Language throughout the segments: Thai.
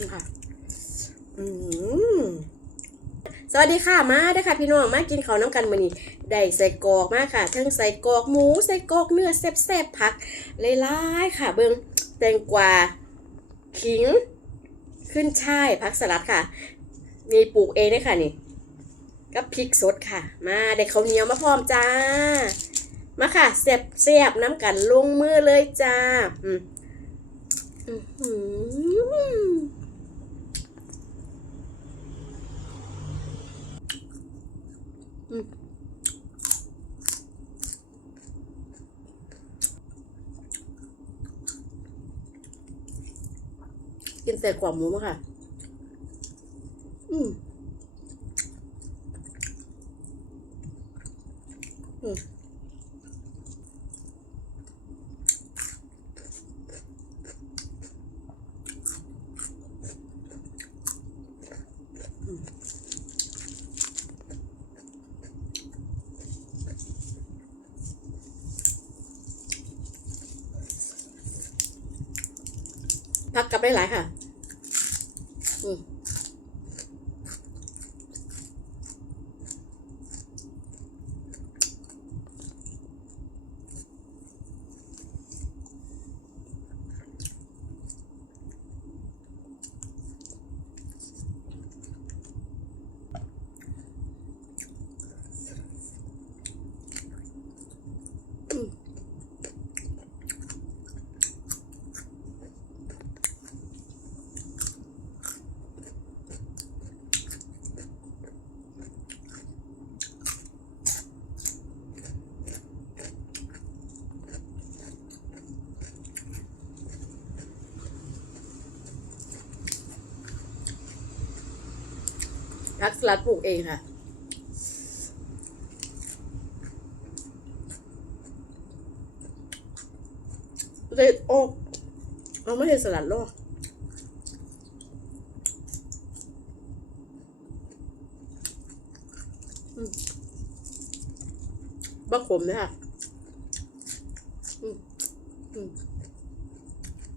นี่ค่ะ อืมสวัสดีค่ะมาเด้ค่ะพี่น้องมากินข้าวน้ำกันมื้อนี้ได้ใส่กอกมาค่ะทั้งใส่กอกหมูใส่กอกเนื้อแซ่บๆผักหลายๆค่ะ เบิ่งแตงกวาขิง ขึ้นช่ายผักสลัดค่ะมีปลูกเองได้ค่ะนี่กับพริกสดค่ะ มาได้ข้าวเหนียวมาพร้อมจ้า มาค่ะเสียบเสียบน้ำกันลงมือเลยจ้า อืมอืม กินแต่กว่าหมูมาค่ะ อืม อืม พักกับได้หลายค่ะ อืม พักสลัดปลูกเองค่ะ เลยโอ้เอาไม่ใช่สลัดโลกอืมบักขมเลยค่ะ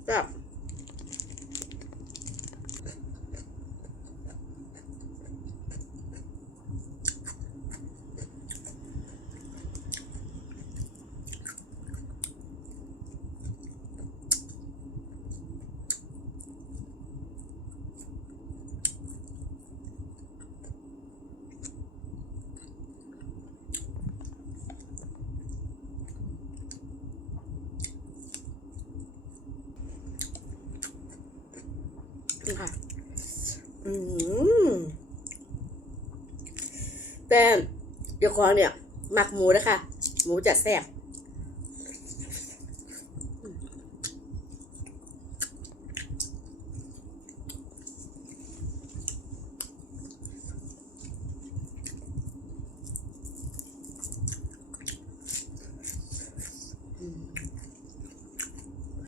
แบบ นี่ค่ะ อืมแต่เดี๋ยวของเนี่ย หมักหมูนะคะ หมูจะแซ่บ